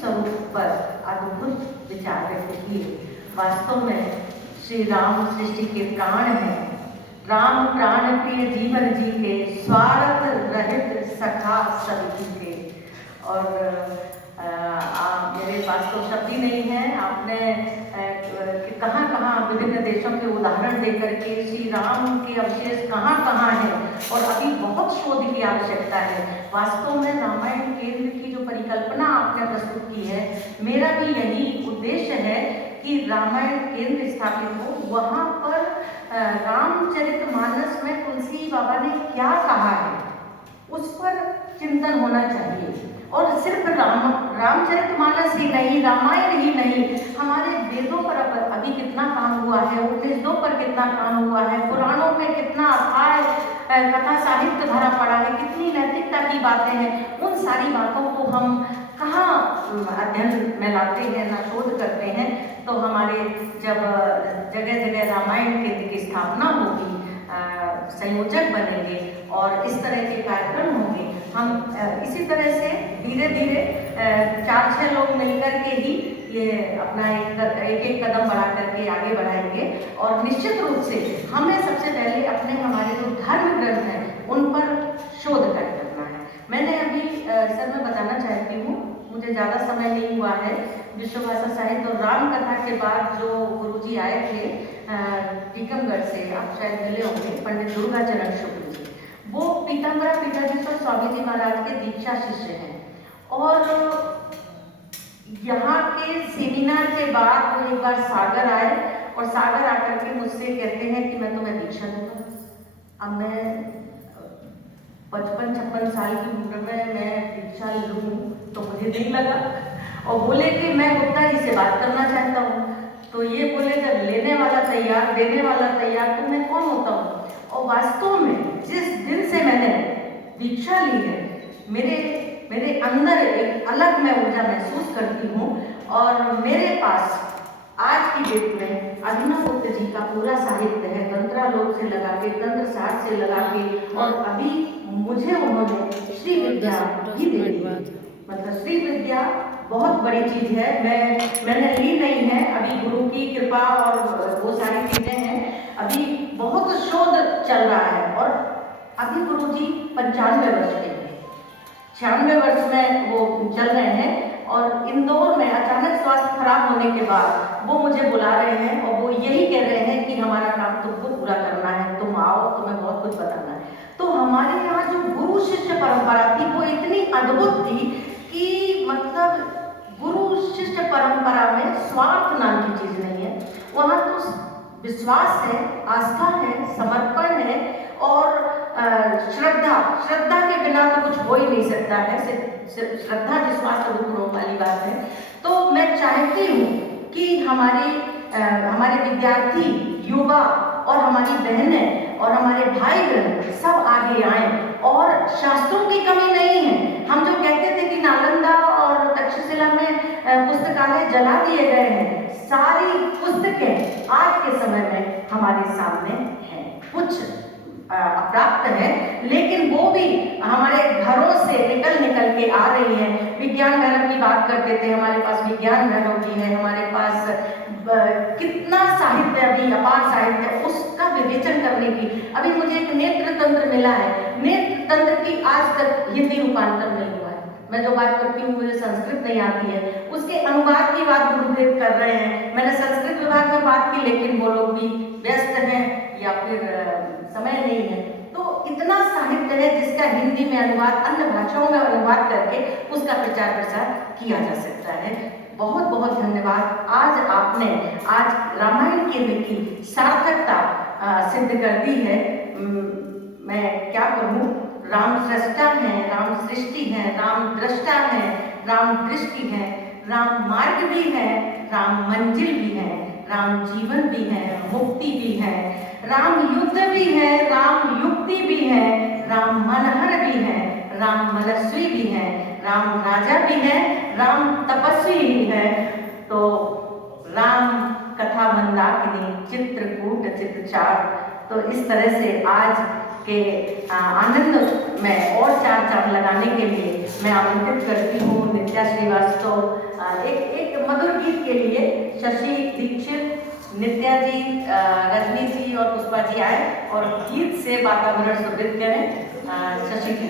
स्वरूप पर अद्भुत विचार व्यक्त किए। वास्तव में श्री राम सृष्टि के प्राण हैं। राम प्राण प्रिय जीवन जी के, स्वार्थ रहित सखा सभी के। और मेरे पास तो शब्द ही नहीं है। आपने कहाँ कहाँ विभिन्न देशों के उदाहरण देकर के श्री राम के अवशेष कहाँ कहाँ हैं, और अभी बहुत शोध की आवश्यकता है। वास्तव में रामायण केंद्र की जो परिकल्पना आपने प्रस्तुत की है, मेरा भी यही उद्देश्य है कि रामायण केंद्र स्थापित हो। वहाँ पर रामचरितमानस में तुलसी बाबा ने क्या कहा है उस पर चिंतन होना चाहिए। और सिर्फ रामचरितमानस ही नहीं, रामायण ही नहीं, हमारे वेदों पर अभी कितना काम हुआ है, उपनिषदों पर कितना काम हुआ है, पुराणों में कितना अथाह कथा साहित्य भरा पड़ा है, कितनी नैतिकता की बातें हैं। उन सारी बातों को हम कहाँ अध्ययन में लाते हैं, ना शोध करते हैं। तो हमारे जब जगह जगह रामायण केंद्र की स्थापना होगी, संयोजक बनेंगे और इस तरह के कार्यक्रम होंगे, हम इसी तरह से धीरे धीरे 4-6 लोग मिलकर के ही ये अपना एक कदम बढ़ा करके आगे बढ़ाएंगे। और निश्चित रूप से हमें सबसे पहले अपने हमारे जो धर्म ग्रंथ हैं उन पर शोध कार्य करना है। मैंने अभी सर मैं बताना चाहती हूँ, मुझे ज़्यादा समय नहीं हुआ है। विश्व भाषा साहित्य और राम कथा के बाद जो गुरुजी आए थे टीकमगढ़ से, आप शायद मिले होंगे, पंडित दुर्गाचरण शुक्ल जी, वो पीताम्बरा पीठाधीश्वर स्वामी जी महाराज के दीक्षा शिष्य हैं। और यहाँ के सेमिनार के बाद वो एक बार सागर आए और सागर आकर के मुझसे कहते हैं कि मैं तुम्हें दीक्षा दूंगा। अब मैं 55-56 साल की उम्र में मैं दीक्षा लूँ तो मुझे नहीं लगा, और बोले कि मैं गुप्ता जी से बात करना चाहता हूँ। तो ये बोले जब लेने वाला तैयार, देने वाला तैयार, तो मैं कौन होता हूँ। और वास्तव में जिस दिन से मैंने दीक्षा ली है, मेरे अंदर एक अलग मैं ऊर्जा महसूस करती हूँ। और मेरे पास आज की डेट में अभिनवगुप्त जी का पूरा साहित्य है, तंत्रालोक से लगा के, तंत्र साठ से लगा के, और अभी मुझे उन्होंने श्री विद्या भी दे दी। मतलब श्री विद्या बहुत बड़ी चीज है। मैंने ली नहीं है, अभी गुरु की कृपा और वो सारी चीजें हैं। अभी बहुत शोध चल रहा है। और अभी गुरु जी 95 वर्ष के हैं, 96 वर्ष में वो चल रहे हैं। और इंदौर में अचानक स्वास्थ्य खराब होने के बाद वो मुझे बुला रहे हैं और वो यही कह रहे हैं कि हमारा काम तुमको पूरा करना है, तुम आओ, तुम्हें बहुत कुछ बताना है। तो हमारे यहाँ जो गुरु शिष्य परंपरा थी वो इतनी अद्भुत थी कि मतलब गुरु शिष्य परंपरा में स्वार्थ नाम की चीज नहीं है। वहाँ तो विश्वास है, आस्था है, समर्पण है और श्रद्धा के बिना तो कुछ हो ही नहीं सकता है। श्रद्धा विश्वास तो गुरुओं वाली बात है। तो मैं चाहती हूँ कि हमारे विद्यार्थी, युवा और हमारी बहनें और हमारे भाई बहन सब आगे आएं। और शास्त्रों की कमी नहीं है। हम जो कहते थे कि नालंदा और तक्षशिला में पुस्तकालय जला दिए गए हैं, सारी पुस्तकें आज के समय में हमारे सामने हैं। कुछ अप्राप्त है, लेकिन वो भी हमारे घरों से निकल के आ रही है। विज्ञान भैरव की बात करते थे, हमारे पास विज्ञान भैरव की है, हमारे पास कितना साहित्य, अभी अपार साहित्य, उसका विवेचन करने की। अभी मुझे एक नेत्र तंत्र मिला है, नेत्र तंत्र की आज तक हिंदी रूपांतर नहीं हुआ है। मैं जो बात करती हूँ, मुझे संस्कृत नहीं आती है, उसके अनुवाद की बात गुरुदेव कर रहे हैं। मैंने संस्कृत विभाग में बात की, लेकिन वो लोग भी व्यस्त हैं या फिर समय नहीं है। तो इतना साहित्य है जिसका हिंदी में अनुवाद, अन्य भाषाओं में अनुवाद करके उसका प्रचार प्रसार किया जा सकता है। बहुत बहुत धन्यवाद। आज रामायण केंद्र की सार्थकता सिद्ध कर दी है। मैं क्या कहूँ, राम सृष्टा हैं, राम सृष्टि हैं, राम दृष्टा हैं, राम दृष्टि हैं, राम मार्ग भी है, राम मंजिल भी है, राम जीवन भी है, मुक्ति भी है, राम युद्ध भी है, राम युक्ति भी है, राम मनहर भी है, राम मनस्वी भी है, राम राजा भी है, राम तपस्वी भी है। तो राम कथा मंदाकिनी चित्रकूट चित्रचार। तो इस तरह से आज के आनंद में और चार चांद लगाने के लिए मैं आमंत्रित करती हूँ नित्या श्रीवास्तव एक मधुर गीत के लिए। शशि दीक्षित, नित्या जी, रजनी जी और पुष्पा जी आए और गीत से वातावरण सुदृढ़ करें। शशि जी।